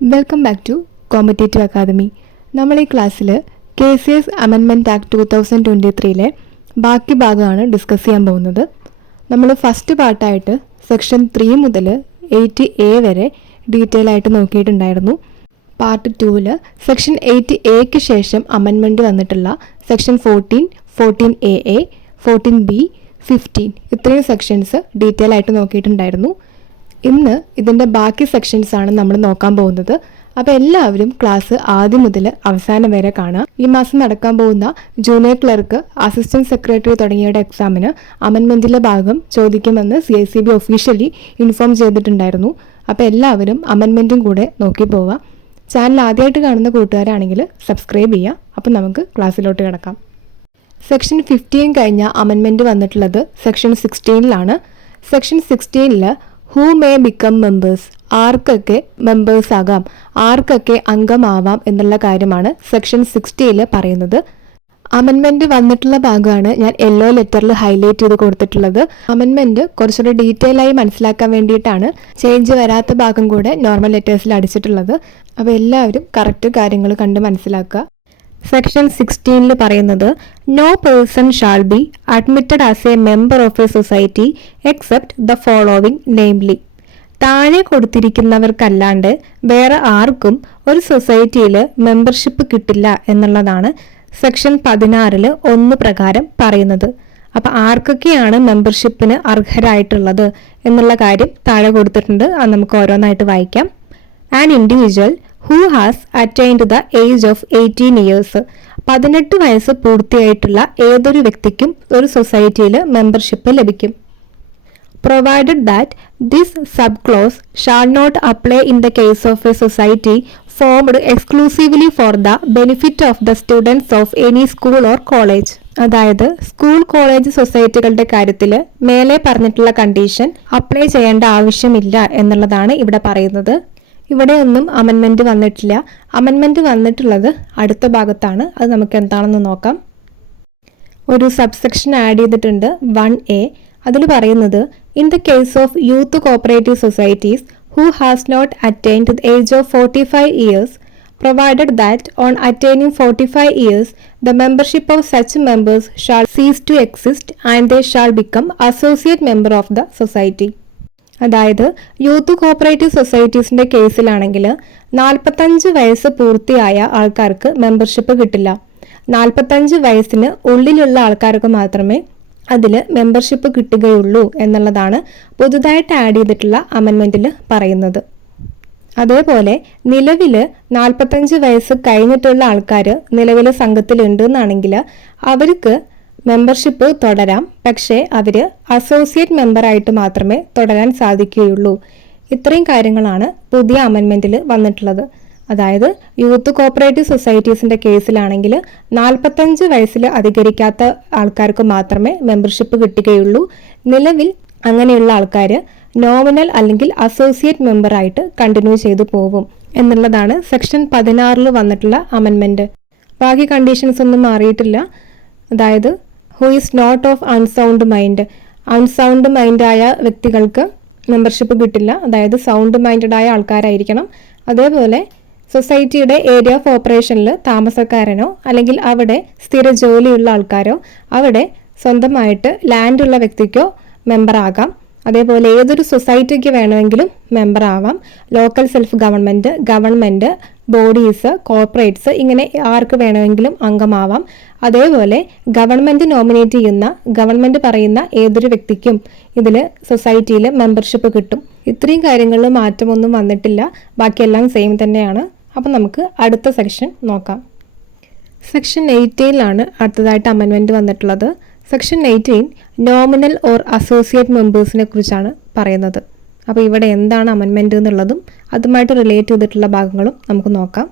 Welcome back to competitive academy. നമ്മൾ ഈ ക്ലാസ്സിൽ KCS അമെൻമെൻറ്റ് ആക്ട് 2023 ബാക്കി ഭാഗമാണ് ഡിസ്കസ് ചെയ്യാൻ പോകുന്നത്. നമ്മൾ ഫസ്റ്റ് പാർട്ടായിട്ട് സെക്ഷൻ 3 മുതൽ 80A വരെ ഡീറ്റെയിൽ ആയിട്ട് നോക്കിയിട്ടുണ്ടായിരുന്നു. പാർട്ട് 2 സെക്ഷൻ 80Aക്ക് ശേഷം അമെൻമെൻറ്റ് വന്നിട്ടുള്ള സെക്ഷൻ 14, 14AA, 14B, 15 ഇത്രയും സെക്ഷൻസ് ഡീറ്റെയിൽ ആയിട്ട് നോക്കിയിട്ടുണ്ടായിരുന്നു. ഇന്ന് ഇതിൻ്റെ ബാക്കി സെക്ഷൻസാണ് നമ്മൾ നോക്കാൻ പോകുന്നത്. അപ്പോൾ എല്ലാവരും ക്ലാസ് ആദ്യം മുതൽ അവസാനം വരെ കാണാം. ഈ മാസം നടക്കാൻ പോകുന്ന ജൂനിയർ ക്ലർക്ക്, അസിസ്റ്റന്റ് സെക്രട്ടറി തുടങ്ങിയവരുടെ എക്സാമിന് അമെൻമെൻറ്റിലെ ഭാഗം ചോദിക്കുമെന്ന് CICB ഒഫീഷ്യലി ഇൻഫോം ചെയ്തിട്ടുണ്ടായിരുന്നു. അപ്പോൾ എല്ലാവരും അമെൻമെൻറ്റും കൂടെ നോക്കി പോവുക. ചാനൽ ആദ്യമായിട്ട് കാണുന്ന കൂട്ടുകാരാണെങ്കിൽ സബ്സ്ക്രൈബ് ചെയ്യുക. അപ്പോൾ നമുക്ക് ക്ലാസ്സിലോട്ട് കിടക്കാം. സെക്ഷൻ 15 കഴിഞ്ഞ അമെൻമെൻറ്റ് വന്നിട്ടുള്ളത് section 16 section 16 who may become members, ആർക്കൊക്കെ മെമ്പേഴ്സ് ആകാം, ആർക്കൊക്കെ അംഗമാവാം എന്നുള്ള കാര്യമാണ് സെക്ഷൻ 60 പറയുന്നത്. അമെൻമെൻറ്റ് വന്നിട്ടുള്ള ഭാഗമാണ് ഞാൻ യെല്ലോ ലെറ്ററിൽ ഹൈലൈറ്റ് ചെയ്ത് കൊടുത്തിട്ടുള്ളത്. അമെൻമെൻറ്റ് കുറച്ചുകൂടി ഡീറ്റെയിൽ ആയി മനസ്സിലാക്കാൻ വേണ്ടിയിട്ടാണ് ചേഞ്ച് വരാത്ത ഭാഗം കൂടെ നോർമൽ ലെറ്റേഴ്സിൽ അടിച്ചിട്ടുള്ളത്. അപ്പോൾ എല്ലാവരും കറക്റ്റ് കാര്യങ്ങൾ കണ്ട് മനസ്സിലാക്കുക. സെക്ഷൻ 16 പറയുന്നത് no person shall be admitted as a member of a society except the following namely. താഴെ കൊടുത്തിരിക്കുന്നവർക്കല്ലാണ്ട് വേറെ ആർക്കും ഒരു സൊസൈറ്റിയിൽ മെമ്പർഷിപ്പ് കിട്ടില്ല എന്നുള്ളതാണ് സെക്ഷൻ 16 1 പ്രകാരം പറയുന്നത്. അപ്പം ആർക്കൊക്കെയാണ് മെമ്പർഷിപ്പിന് അർഹരായിട്ടുള്ളത് എന്നുള്ള കാര്യം താഴെ കൊടുത്തിട്ടുണ്ട്. അത് നമുക്ക് ഓരോന്നായിട്ട് വായിക്കാം. An individual who has attained the age of 18 years, 18 വയസ്സ് പൂർത്തിയായിട്ടുള്ള ഏതൊരു വ്യക്തിക്കും ഒരു സൊസൈറ്റിയിൽ മെമ്പർഷിപ്പ് ലഭിക്കും. Provided that this sub clause shall not apply in the case of a society formed exclusively for the benefit of the students of any school or college. അതായത് school, college സൊസൈറ്റികളുടെ കാര്യത്തിൽ മേലെ പറഞ്ഞിട്ടുള്ള കണ്ടീഷൻ അപ്ലൈ ചെയ്യേണ്ട ആവശ്യമില്ല എന്നുള്ളതാണ് ഇവിടെ പറയുന്നത്. ഇവിടെ ഒന്നും അമെൻമെൻറ്റ് വന്നിട്ടില്ല. അമെൻമെൻറ്റ് വന്നിട്ടുള്ളത് അടുത്ത ഭാഗത്താണ്. അത് നമുക്ക് എന്താണെന്ന് നോക്കാം. ഒരു സബ്സെക്ഷൻ ആഡ് ചെയ്തിട്ടുണ്ട് 1A. അതിൽ പറയുന്നത് in the case of youth cooperative societies who has not attained the age of 45 years provided that on attaining 45 years the membership of such members shall cease to exist and they shall become associate member of the society. അതായത് youth cooperative സൊസൈറ്റീസിൻ്റെ കേസിലാണെങ്കിൽ 45 വയസ്സ് പൂർത്തിയായ ആൾക്കാർക്ക് membership കിട്ടില്ല. 45 വയസ്സിന് ഉള്ളിലുള്ള ആൾക്കാർക്ക് മാത്രമേ അതിൽ മെമ്പർഷിപ്പ് കിട്ടുകയുള്ളൂ എന്നുള്ളതാണ് പുതുതായിട്ട് ആഡ് ചെയ്തിട്ടുള്ള അമെൻമെൻറ്റിൽ പറയുന്നത്. അതേപോലെ നിലവിൽ 45 വയസ്സ് കഴിഞ്ഞിട്ടുള്ള ആൾക്കാർ നിലവിൽ സംഘത്തിലുണ്ട് എന്നാണെങ്കിൽ അവർക്ക് മെമ്പർഷിപ്പ് തുടരാം. പക്ഷേ അവർ അസോസിയേറ്റ് മെമ്പറായിട്ട് മാത്രമേ തുടരാൻ സാധിക്കുകയുള്ളൂ. ഇത്രയും കാര്യങ്ങളാണ് പുതിയ അമെൻമെൻറ്റിൽ വന്നിട്ടുള്ളത്. അതായത് യൂത്ത് കോപ്പറേറ്റീവ് സൊസൈറ്റീസിൻ്റെ കേസിലാണെങ്കിൽ 45 വയസ്സിൽ അധികരിക്കാത്ത ആൾക്കാർക്ക് മാത്രമേ മെമ്പർഷിപ്പ് കിട്ടുകയുള്ളൂ. നിലവിൽ അങ്ങനെയുള്ള ആൾക്കാർ നോമിനൽ അല്ലെങ്കിൽ അസോസിയേറ്റ് മെമ്പറായിട്ട് കണ്ടിന്യൂ ചെയ്തു പോകും എന്നുള്ളതാണ് സെക്ഷൻ 16 വന്നിട്ടുള്ള അമെൻമെൻറ്റ്. ബാക്കി കണ്ടീഷൻസ് ഒന്നും മാറിയിട്ടില്ല. അതായത് who is not of unsound mind, unsound മൈൻഡായ വ്യക്തികൾക്ക് മെമ്പർഷിപ്പ് കിട്ടില്ല. അതായത് സൗണ്ട് മൈൻഡഡ് ആയ ആൾക്കാരായിരിക്കണം. അതേപോലെ സൊസൈറ്റിയുടെ ഏരിയ ഓഫ് ഓപ്പറേഷനിൽ താമസക്കാരനോ അല്ലെങ്കിൽ അവിടെ സ്ഥിര ജോലിയുള്ള ആൾക്കാരോ അവിടെ സ്വന്തമായിട്ട് ലാൻഡുള്ള വ്യക്തിക്കോ മെമ്പറാകാം. അതേപോലെ ഏതൊരു സൊസൈറ്റിക്ക് വേണമെങ്കിലും മെമ്പർ ആവാം. Local self government, government, bodies, corporates ഇങ്ങനെ ആർക്ക് വേണമെങ്കിലും അംഗമാവാം. അതേപോലെ ഗവൺമെൻറ് നോമിനേറ്റ് ചെയ്യുന്ന, ഗവൺമെൻറ് പറയുന്ന ഏതൊരു വ്യക്തിക്കും ഇതിൽ സൊസൈറ്റിയിൽ മെമ്പർഷിപ്പ് കിട്ടും. ഇത്രയും കാര്യങ്ങളിൽ മാറ്റമൊന്നും വന്നിട്ടില്ല. ബാക്കിയെല്ലാം സെയിം തന്നെയാണ്. അപ്പം നമുക്ക് അടുത്ത സെക്ഷൻ നോക്കാം. സെക്ഷൻ 18 അടുത്തതായിട്ട് അമെൻമെൻറ്റ് വന്നിട്ടുള്ളത്. സെക്ഷൻ 18 നോമിനൽ ഓർ അസോസിയേറ്റ് മെമ്പേഴ്സിനെ കുറിച്ചാണ് പറയുന്നത്. അപ്പോൾ ഇവിടെ എന്താണ് അമെൻമെൻറ്റ് എന്നുള്ളതും അതുമായിട്ട് റിലേറ്റ് ചെയ്തിട്ടുള്ള ഭാഗങ്ങളും നമുക്ക് നോക്കാം.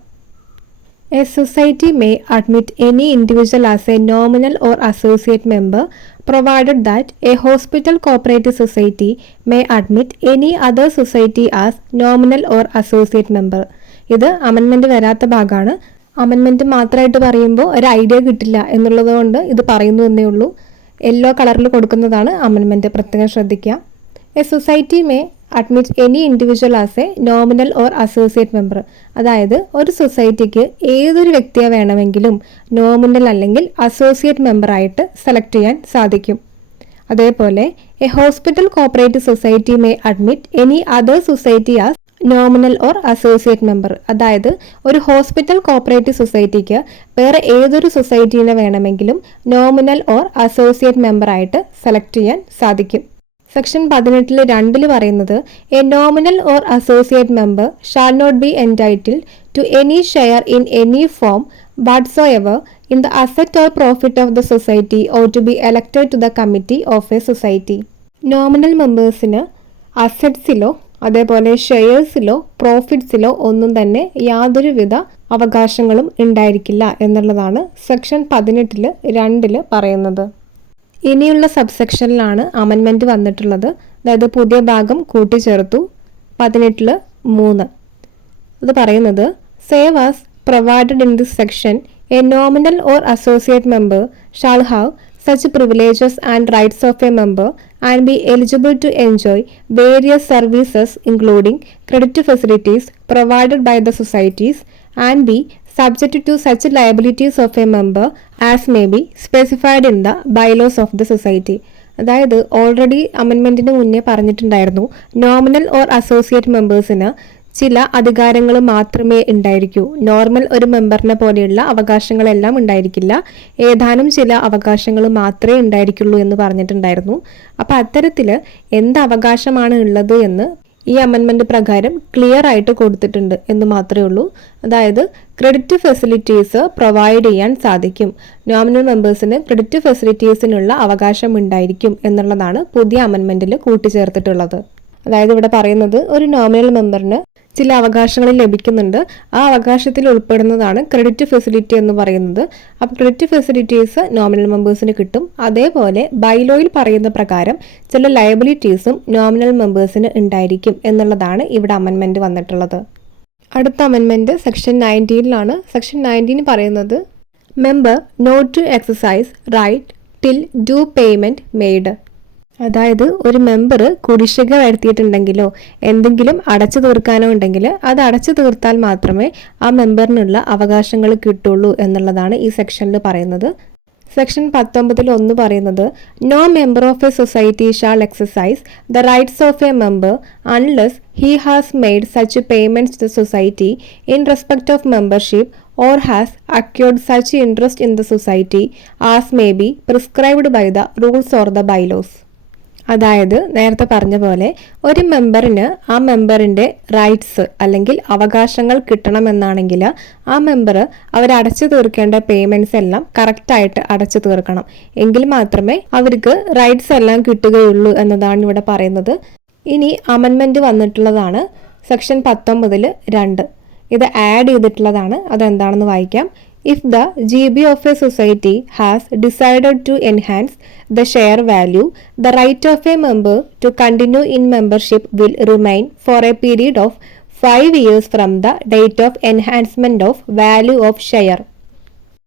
A society may admit any individual as A nominal or associate member provided that A hospital cooperative society may admit any other society as nominal or associate member. ഇത് അമെൻമെൻറ്റ് വരാത്ത ഭാഗമാണ്. Amendment മാത്രമായിട്ട് പറയുമ്പോൾ ഒരു ഐഡിയ കിട്ടില്ല എന്നുള്ളത് കൊണ്ട് ഇത് പറയുന്നു എന്നേ ഉള്ളൂ. യെല്ലോ കളറിൽ കൊടുക്കുന്നതാണ് അമെൻമെൻറ്റ്, പ്രത്യേകം ശ്രദ്ധിക്കുക. A society may admit any individual as A nominal or associate member. അതായത് ഒരു സൊസൈറ്റിക്ക് ഏതൊരു വ്യക്തിയെ വേണമെങ്കിലും നോമിനൽ അല്ലെങ്കിൽ അസോസിയേറ്റ് മെമ്പറായിട്ട് സെലക്ട് ചെയ്യാൻ സാധിക്കും. അതേപോലെ a hospital cooperative society may admit any other society as nominal or associate member. അതായത് ഒരു ഹോസ്പിറ്റൽ കോപ്പറേറ്റീവ് സൊസൈറ്റിക്ക് വേറെ ഏതൊരു സൊസൈറ്റീനെ വേണമെങ്കിലും നോമിനൽ ഓർ അസോസിയേറ്റ് മെമ്പറായിട്ട് സെലക്ട് ചെയ്യാൻ സാധിക്കും. സെക്ഷൻ 18 2 പറയുന്നത് a nominal or associate member shall not be entitled to any share in any form whatsoever in the asset or profit of the society or to be elected to the committee of a society. Nominal മെമ്പേഴ്സിന് അസറ്റ്സിലോ അതേപോലെ ഷെയർസിലോ പ്രോഫിറ്റ്സിലോ ഒന്നും തന്നെ യാതൊരുവിധ അവകാശങ്ങളും ഉണ്ടായിരിക്കില്ല എന്നുള്ളതാണ് സെക്ഷൻ 18 2 പറയുന്നത്. ഇനിയുള്ള സബ്സെക്ഷനിലാണ് അമെൻമെൻറ്റ് വന്നിട്ടുള്ളത്. അതായത് പുതിയ ഭാഗം കൂട്ടിച്ചേർത്തു 18 3. അത് പറയുന്നത് save as provided in this section, a nominal or associate member shall have such privileges and rights of a member and be eligible to enjoy various services including credit facilities provided by the societies and be subject to such liabilities of a member as may be specified in the bylaws of the society. അതായത് already അമെൻമെൻറ്റിന് മുന്നേ പറഞ്ഞിട്ടുണ്ടായിരുന്നു nominal or associate മെമ്പേഴ്സിന് ചില അധികാരങ്ങൾ മാത്രമേ ഉണ്ടായിരിക്കൂ. Normal ഒരു മെമ്പറിനെ പോലെയുള്ള അവകാശങ്ങളെല്ലാം ഉണ്ടായിരിക്കില്ല, ഏതാനും ചില അവകാശങ്ങൾ മാത്രമേ ഉണ്ടായിരിക്കുള്ളൂ എന്ന് പറഞ്ഞിട്ടുണ്ടായിരുന്നു. അപ്പം അത്തരത്തിൽ എന്ത് അവകാശമാണ് ഉള്ളത് എന്ന് ഈ അമെൻമെൻറ്റ് പ്രകാരം ക്ലിയർ ആയിട്ട് കൊടുത്തിട്ടുണ്ട് എന്ന് മാത്രമേ ഉള്ളൂ. അതായത് ക്രെഡിറ്റ് ഫെസിലിറ്റീസ് പ്രൊവൈഡ് ചെയ്യാൻ സാധിക്കും, നോമിനൽ മെമ്പേഴ്സിന് ക്രെഡിറ്റ് ഫെസിലിറ്റീസിനുള്ള അവകാശം ഉണ്ടായിരിക്കും എന്നുള്ളതാണ് പുതിയ അമെൻമെൻറ്റിൽ കൂട്ടിച്ചേർത്തിട്ടുള്ളത്. അതായത് ഇവിടെ പറയുന്നത് ഒരു നോമിനൽ മെമ്പറിന് ചില അവകാശങ്ങൾ ലഭിക്കുന്നുണ്ട്, ആ അവകാശത്തിൽ ഉൾപ്പെടുന്നതാണ് ക്രെഡിറ്റ് ഫെസിലിറ്റി എന്ന് പറയുന്നത്. അപ്പോൾ ക്രെഡിറ്റ് ഫെസിലിറ്റീസ് നോമിനൽ മെമ്പേഴ്സിന് കിട്ടും. അതേപോലെ ബൈലോയിൽ പറയുന്ന പ്രകാരം ചില ലയബിലിറ്റീസും നോമിനൽ മെമ്പേഴ്സിന് ഉണ്ടായിരിക്കും എന്നുള്ളതാണ് ഇവിടെ അമെൻമെൻറ്റ് വന്നിട്ടുള്ളത്. അടുത്ത അമെൻമെൻറ്റ് സെക്ഷൻ 19 സെക്ഷൻ 19 പറയുന്നത് member not to exercise right till due payment made. അതായത് ഒരു മെമ്പർ കുടിശ്ശിക വരുത്തിയിട്ടുണ്ടെങ്കിലോ എന്തെങ്കിലും അടച്ചു തീർക്കാനോ ഉണ്ടെങ്കിൽ അത് അടച്ചു തീർത്താൽ മാത്രമേ ആ മെമ്പറിനുള്ള അവകാശങ്ങൾ കിട്ടുള്ളൂ എന്നുള്ളതാണ് ഈ സെക്ഷനിൽ പറയുന്നത്. സെക്ഷൻ 19 1 പറയുന്നത് no member of a society shall exercise the rights of a member unless he has made such payments to society in respect of membership or has acquired such interest in the society as may be prescribed by the rules or the bylaws. അതായത് നേരത്തെ പറഞ്ഞ പോലെ ഒരു മെമ്പറിന് ആ മെമ്പറിൻ്റെ rights അല്ലെങ്കിൽ അവകാശങ്ങൾ കിട്ടണമെന്നാണെങ്കിൽ ആ member അവരടച്ചു തീർക്കേണ്ട പേയ്മെൻറ്റ്സ് എല്ലാം കറക്റ്റായിട്ട് അടച്ചു തീർക്കണം. എങ്കിൽ മാത്രമേ അവർക്ക് റൈറ്റ്സ് എല്ലാം കിട്ടുകയുള്ളൂ എന്നതാണ് ഇവിടെ പറയുന്നത്. ഇനി അമെൻമെൻറ്റ് വന്നിട്ടുള്ളതാണ് സെക്ഷൻ 19 2. ഇത് ആഡ് ചെയ്തിട്ടുള്ളതാണ്. അതെന്താണെന്ന് വായിക്കാം. If the GB of a society has decided to enhance the share value, the right of a member to continue in membership will remain for a period of 5 years from the date of enhancement of value of share.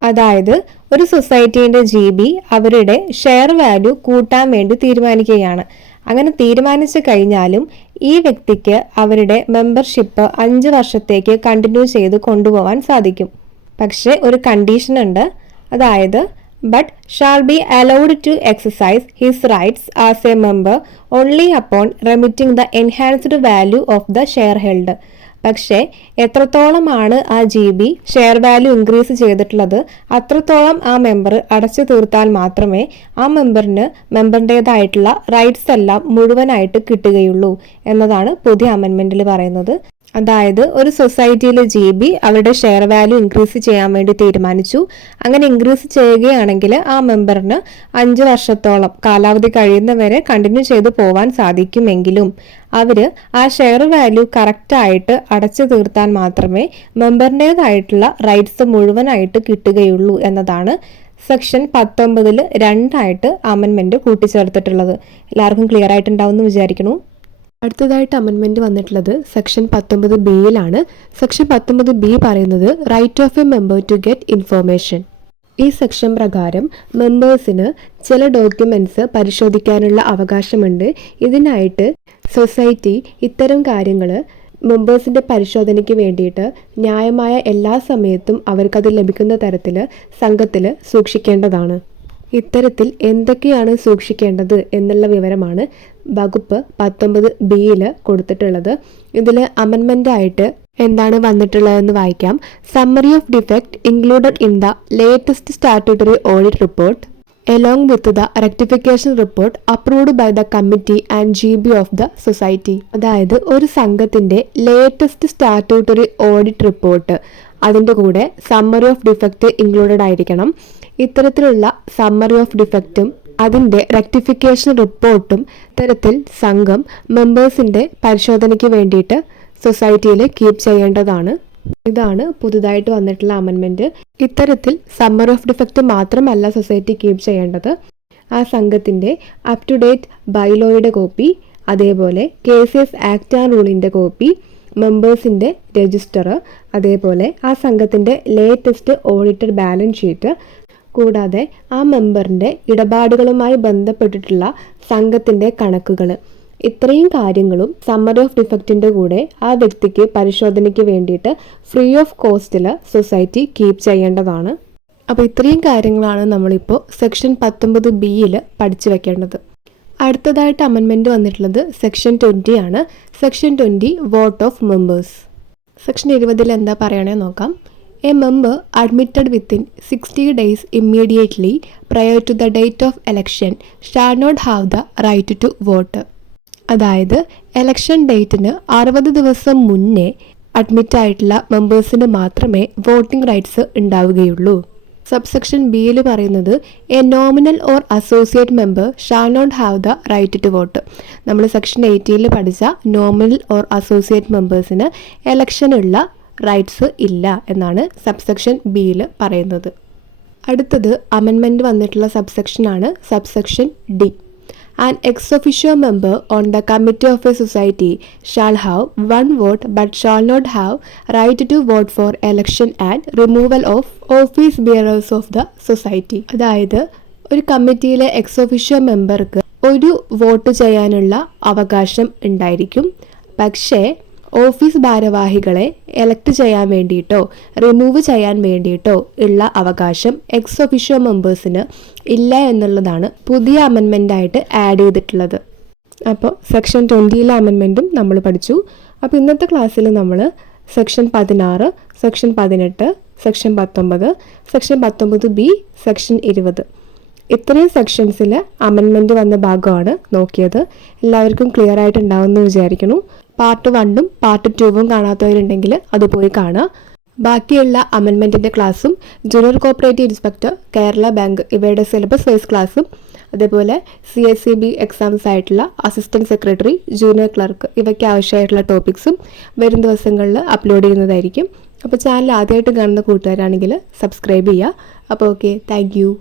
അതായത് ഒരു സൊസൈറ്റീൻ്റെ GB അവരുടെ share value കൂട്ടാൻ വേണ്ടി തീരുമാനിക്കുകയാണ്. അങ്ങനെ തീരുമാനിച്ചു കഴിഞ്ഞാലും ഈ വ്യക്തിക്ക് അവരുടെ മെമ്പർഷിപ്പ് 5 വർഷത്തേക്ക് കണ്ടിന്യൂ ചെയ്ത് കൊണ്ടുപോകാൻ സാധിക്കും. പക്ഷേ ഒരു കണ്ടീഷൻ ഉണ്ട്. അതായത് but shall be allowed to exercise his rights as a member only upon remitting the enhanced value of the share held. പക്ഷേ എത്രത്തോളമാണ് ആ GB ഷെയർ വാല്യൂ ഇൻക്രീസ് ചെയ്തിട്ടുള്ളത് അത്രത്തോളം ആ മെമ്പർ അടച്ചു തീർത്താൽ മാത്രമേ ആ മെമ്പറിൻ്റേതായിട്ടുള്ള റൈറ്റ്സ് എല്ലാം മുഴുവനായിട്ട് കിട്ടുകയുള്ളൂ എന്നതാണ് പുതിയ അമെൻമെൻറ്റിൽ പറയുന്നത്. അതായത് ഒരു സൊസൈറ്റിയിലെ GB അവരുടെ ഷെയർ വാല്യൂ ഇൻക്രീസ് ചെയ്യാൻ വേണ്ടി തീരുമാനിച്ചു. അങ്ങനെ ഇൻക്രീസ് ചെയ്യുകയാണെങ്കിൽ ആ മെമ്പറിന് 5 വർഷത്തോളം കാലാവധി കഴിയുന്നവരെ കണ്ടിന്യൂ ചെയ്ത് പോവാൻ സാധിക്കുമെങ്കിലും അവർ ആ ഷെയർ വാല്യൂ കറക്റ്റായിട്ട് അടച്ചു തീർത്താൻ മാത്രമേ മെമ്പറിൻ്റേതായിട്ടുള്ള റൈറ്റ്സ് മുഴുവനായിട്ട് കിട്ടുകയുള്ളൂ എന്നതാണ് സെക്ഷൻ 19 2 അമെൻമെൻറ്റ് കൂട്ടിച്ചേർത്തിട്ടുള്ളത്. എല്ലാവർക്കും ക്ലിയർ ആയിട്ടുണ്ടാവും എന്ന് വിചാരിക്കുന്നു. അടുത്തതായിട്ട് അമെൻമെൻറ്റ് വന്നിട്ടുള്ളത് സെക്ഷൻ 19B സെക്ഷൻ 19B പറയുന്നത് right of a member to get information. ഈ സെക്ഷൻ പ്രകാരം മെമ്പേഴ്സിന് ചില ഡോക്യുമെൻറ്റ്സ് പരിശോധിക്കാനുള്ള അവകാശമുണ്ട്. ഇതിനായിട്ട് സൊസൈറ്റി ഇത്തരം കാര്യങ്ങൾ മെമ്പേഴ്സിൻ്റെ പരിശോധനയ്ക്ക് വേണ്ടിയിട്ട് ന്യായമായ എല്ലാ സമയത്തും അവർക്കത് ലഭിക്കുന്ന തരത്തിൽ സംഘത്തിൽ സൂക്ഷിക്കേണ്ടതാണ്. ഇത്തരത്തിൽ എന്തൊക്കെയാണ് സൂക്ഷിക്കേണ്ടത് എന്നുള്ള വിവരമാണ് വകുപ്പ് 19B കൊടുത്തിട്ടുള്ളത്. ഇതിൽ അമെൻമെൻ്റായിട്ട് എന്താണ് വന്നിട്ടുള്ളതെന്ന് വായിക്കാം. Summary of defect included in the latest statutory audit report along with the rectification report approved by the committee and GB of the society. അതായത് ഒരു സംഘത്തിൻ്റെ ലേറ്റസ്റ്റ് സ്റ്റാറ്റ്യൂട്ടറി ഓഡിറ്റ് റിപ്പോർട്ട് അതിൻ്റെ കൂടെ സമ്മറി ഓഫ് ഡിഫക്റ്റ് ഇൻക്ലൂഡഡ് ആയിരിക്കണം. ഇത്തരത്തിലുള്ള summary of ഡിഫക്റ്റും അതിൻ്റെ rectification റിപ്പോർട്ടും ഇത്തരത്തിൽ സംഘം മെമ്പേഴ്സിൻ്റെ പരിശോധനയ്ക്ക് വേണ്ടിയിട്ട് സൊസൈറ്റിയിൽ കീപ്പ് ചെയ്യേണ്ടതാണ്. ഇതാണ് പുതുതായിട്ട് വന്നിട്ടുള്ള അമെൻമെൻറ്റ്. ഇത്തരത്തിൽ സമ്മറി ഓഫ് ഡിഫക്റ്റ് മാത്രമല്ല സൊസൈറ്റി കീപ്പ് ചെയ്യേണ്ടത്, ആ സംഘത്തിൻ്റെ അപ് ടു ഡേറ്റ് ബൈലോയുടെ കോപ്പി, അതേപോലെ കേസസ് ആക്ട് ആൻഡ് റൂളിൻ്റെ കോപ്പി, മെമ്പേഴ്സിൻ്റെ രജിസ്റ്റർ, അതേപോലെ ആ സംഘത്തിൻ്റെ ലേറ്റസ്റ്റ് ഓഡിറ്റഡ് ബാലൻസ് ഷീറ്റ്, കൂടാതെ ആ മെമ്പറിൻ്റെ ഇടപാടുകളുമായി ബന്ധപ്പെട്ടിട്ടുള്ള സംഘത്തിൻ്റെ കണക്കുകൾ. ഇത്രയും കാര്യങ്ങളും സമ്മറി ഓഫ് ഡിഫക്റ്റിൻ്റെ കൂടെ ആ വ്യക്തിക്ക് പരിശോധനയ്ക്ക് വേണ്ടിയിട്ട് ഫ്രീ ഓഫ് കോസ്റ്റിൽ സൊസൈറ്റി കീപ്പ് ചെയ്യേണ്ടതാണ്. അപ്പോൾ ഇത്രയും കാര്യങ്ങളാണ് നമ്മളിപ്പോൾ സെക്ഷൻ 19B പഠിച്ചു വെക്കേണ്ടത്. അടുത്തതായിട്ട് അമെൻമെൻറ്റ് വന്നിട്ടുള്ളത് സെക്ഷൻ 20 ആണ്. Section 20 vote of members. Section 20 എന്താ പറയണേ നോക്കാം. A member admitted within 60 days immediately prior to the date of election shall not have the right to vote. അതായത് എലക്ഷൻ ഡേറ്റിന് 60 ദിവസം മുന്നേ അഡ്മിറ്റായിട്ടുള്ള മെമ്പേഴ്സിന് മാത്രമേ വോട്ടിംഗ് റൈറ്റ്സ് ഉണ്ടാവുകയുള്ളൂ. സബ്സെക്ഷൻ ബിയിൽ പറയുന്നത് a nominal or associate member shall not have the right to vote. നമ്മൾ section 18 പഠിച്ച നോമിനൽ ഓർ അസോസിയേറ്റ് മെമ്പേഴ്സിന് എലക്ഷനുള്ള റൈറ്റ്സ് ഇല്ല എന്നാണ് സബ്സെക്ഷൻ ബിയിൽ പറയുന്നത്. അടുത്തത് അമെൻമെൻറ്റ് വന്നിട്ടുള്ള സബ്സെക്ഷനാണ് subsection D. An ex officio member on the committee of a society shall have one vote but shall not have right to vote for election and removal of office bearers of the society. അതായത് ഒരു കമ്മിറ്റിയിലെ ex officio മെമ്പർക്ക് ഒരു vote ചെയ്യാനുള്ള അവകാശം ഉണ്ടായിരിക്കും. പക്ഷേ office ഭാരവാഹികളെ elect ചെയ്യാൻ വേണ്ടിയിട്ടോ remove ചെയ്യാൻ വേണ്ടിയിട്ടോ ഉള്ള അവകാശം എക്സ് ഒഫീഷ്യോ മെമ്പേഴ്സിന് ഇല്ല എന്നുള്ളതാണ് പുതിയ അമെൻമെൻ്റായിട്ട് ആഡ് ചെയ്തിട്ടുള്ളത്. അപ്പോൾ സെക്ഷൻ 20 അമെൻമെൻറ്റും നമ്മൾ പഠിച്ചു. അപ്പോൾ ഇന്നത്തെ ക്ലാസ്സിൽ നമ്മൾ section 16, section 18, section 19, section 19B, section 20 ഇത്രയും സെക്ഷൻസിൽ അമെൻമെൻറ്റ് വന്ന ഭാഗമാണ് നോക്കിയത്. എല്ലാവർക്കും ക്ലിയർ ആയിട്ടുണ്ടാവുമെന്ന് വിചാരിക്കുന്നു. പാർട്ട് 1ഉം പാർട്ട് 2ഉം കാണാത്തവരുണ്ടെങ്കിൽ അത് പോയി കാണുക. ബാക്കിയുള്ള അമെൻമെൻറ്റിൻ്റെ ക്ലാസ്സും junior cooperative inspector, Kerala bank ഇവയുടെ സിലബസ് വൈസ് ക്ലാസ്സും, അതേപോലെ CSCB എക്സാംസ് ആയിട്ടുള്ള അസിസ്റ്റൻറ്റ് സെക്രട്ടറി, ജൂനിയർ ക്ലർക്ക് ഇവയ്ക്ക് ആവശ്യമായിട്ടുള്ള ടോപ്പിക്സും വരും ദിവസങ്ങളിൽ അപ്ലോഡ് ചെയ്യുന്നതായിരിക്കും. അപ്പോൾ ചാനൽ ആദ്യമായിട്ട് കാണുന്ന കൂട്ടുകാരാണെങ്കിൽ സബ്സ്ക്രൈബ് ചെയ്യുക. അപ്പോൾ ഓക്കെ, താങ്ക് യു.